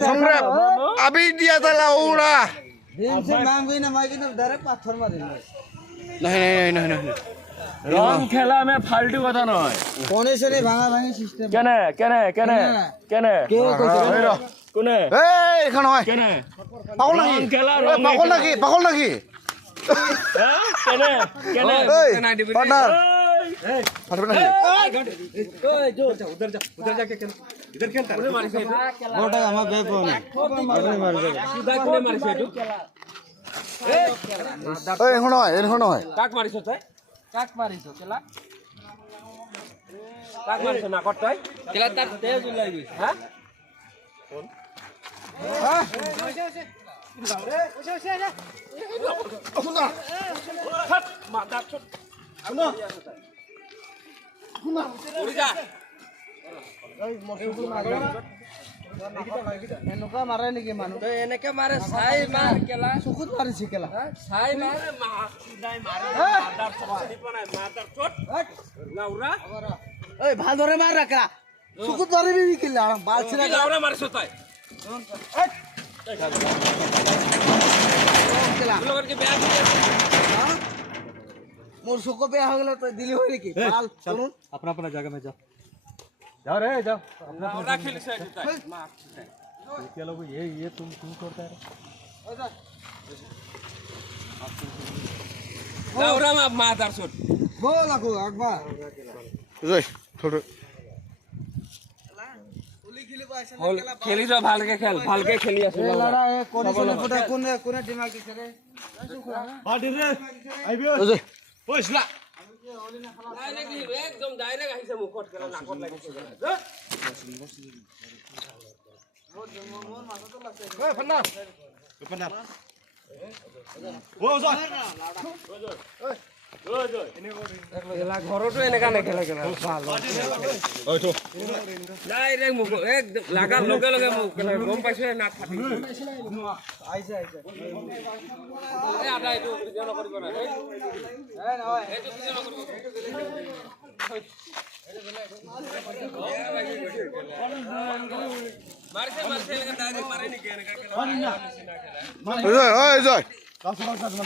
সংগ্রাম আবি দিয়া তালা ওরা রং খেলা মে ফালতু কথা নয় কেনে কেনে কেনে কেনে কোনে এই এখান হয় কেনে পাগল নাকি রং খেলা পাগল নাকি কেনে কেনে এই পার্টনার ফাটবে নাকি এই এখন হয় কাক মারিছ তই কাক মারিছ কেলা কাক মারিছ না কত কেলা তার তেজ উলাই গইছে হ্যাঁ এনেকুৱা মাৰে নেকি মানুহ এনেকে মাৰে চাই মাৰ কেলা চকুত মাৰিছে কেলা চাই মাৰ লাউৰা ঐ ভালদৰে মাৰ ৰাখা চকুত মাৰিবি নেকি বাল চিৰা লাউৰা মাৰিছ তই মোৰ চকু বেয়া হৈ গ'লে তই দিলি হয় নেকি ভাল শুনুন अपना अपना जगह में जाओ जाओ रे जाओ লাউৰা খেলিছে তই क्या लोग ये तुम करता है লাউৰা মাদার চোট বল আকো আকবা জয় ছোট পুলি খেলিব আছে খেলি যা ভালকে খেল ভালকে খেলি আছো লড়া এ কোনে ফুটা কোনে কোনে দিমাগ দিছে রে पार्टी रे आइबियो জয় ओइसला ডাইরেক্ট একদম ডাইরেক্ট আহিছে মুখত খেলা নাকত লাগিছে ओए फन्ना फन्ना ओ जा খেলা ঘৰতো এনেকা নেখেলে খেলা ভাল ओइ तो ডাইৰেক্ট মুখ একদম লাগাৰ লগে লগে মুখ খেলা গম পাইছে নাক ফাটি আইছে আইছে এই আদা এইটো ভিডিঅ' নকৰিব না এই নহয় এইটো ভিডিঅ' নকৰিব মাৰিছে মাৰিছে এনেকা ডাইৰেক্ট মাৰে নেকি এনেকা খেলা জয় জয় कासु कासु